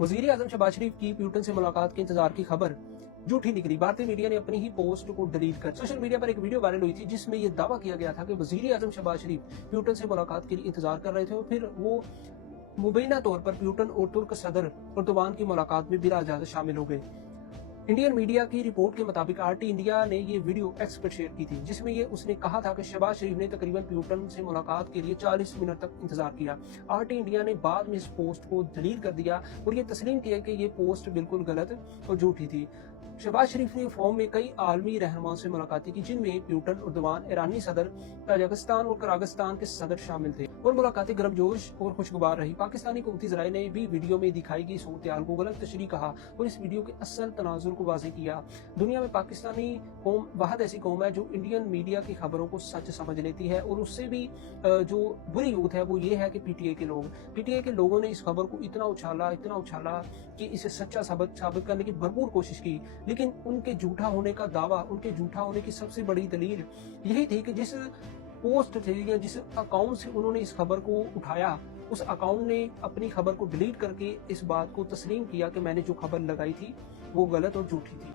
वजीर आजम शहबाज शरीफ की प्यूटन से मुलाकात के इंतजार की खबर झूठी निकली। भारतीय मीडिया ने अपनी ही पोस्ट को डिलीट कर सोशल मीडिया पर एक वीडियो वायरल हुई थी जिसमें यह दावा किया गया था कि वजीर आजम शहबाज शरीफ प्यूटन से मुलाकात के लिए इंतजार कर रहे थे और फिर वो मुबैना तौर पर प्यूटन और तुर्क सदर एर्दोगान की मुलाकात में बिला इजाजत शामिल हो गए। इंडियन मीडिया की रिपोर्ट के मुताबिक आरटी इंडिया ने ये वीडियो एक्स पर शेयर की थी जिसमें ये उसने कहा था कि शहबाज शरीफ ने तकरीबन प्यूटन से मुलाकात के लिए 40 मिनट तक इंतजार किया। आरटी इंडिया ने बाद में इस पोस्ट को डिलीट कर दिया और ये तस्लीम किया कि ये पोस्ट बिल्कुल गलत और झूठी थी। शहबाज शरीफ ने फॉर्म में कई आलमी रहनुमाओं से मुलाकात की जिनमें प्यूटन, एर्दोगान, ईरानी सदर, ताजिकिस्तान और किर्गिस्तान के सदर शामिल थे और मुलाकातें गर्मजोश और खुशगवार रही। पाकिस्तानी हुकूमती ज़राए ने भी वीडियो में दिखाई गई सूरत-ए-हाल को गलत तशरीह कहा और इस वीडियो के असल तनाजुर को वाज़ेह किया। दुनिया में पाकिस्तानी कौम वाहिद ऐसी कौम है जो इंडियन मीडिया की खबरों को सच समझ लेती है और उससे भी जो बुरी यूथ है वो ये है कि पीटीआई के लोगों ने इस खबर को इतना उछाला कि इसे सच्चा साबित करने की भरपूर कोशिश की, लेकिन उनके झूठा होने का दावा, उनके झूठा होने की सबसे बड़ी दलील यही थी कि जिस पोस्ट थे या जिस अकाउंट से उन्होंने इस खबर को उठाया उस अकाउंट ने अपनी खबर को डिलीट करके इस बात को तस्लीम किया कि मैंने जो खबर लगाई थी वो गलत और झूठी थी।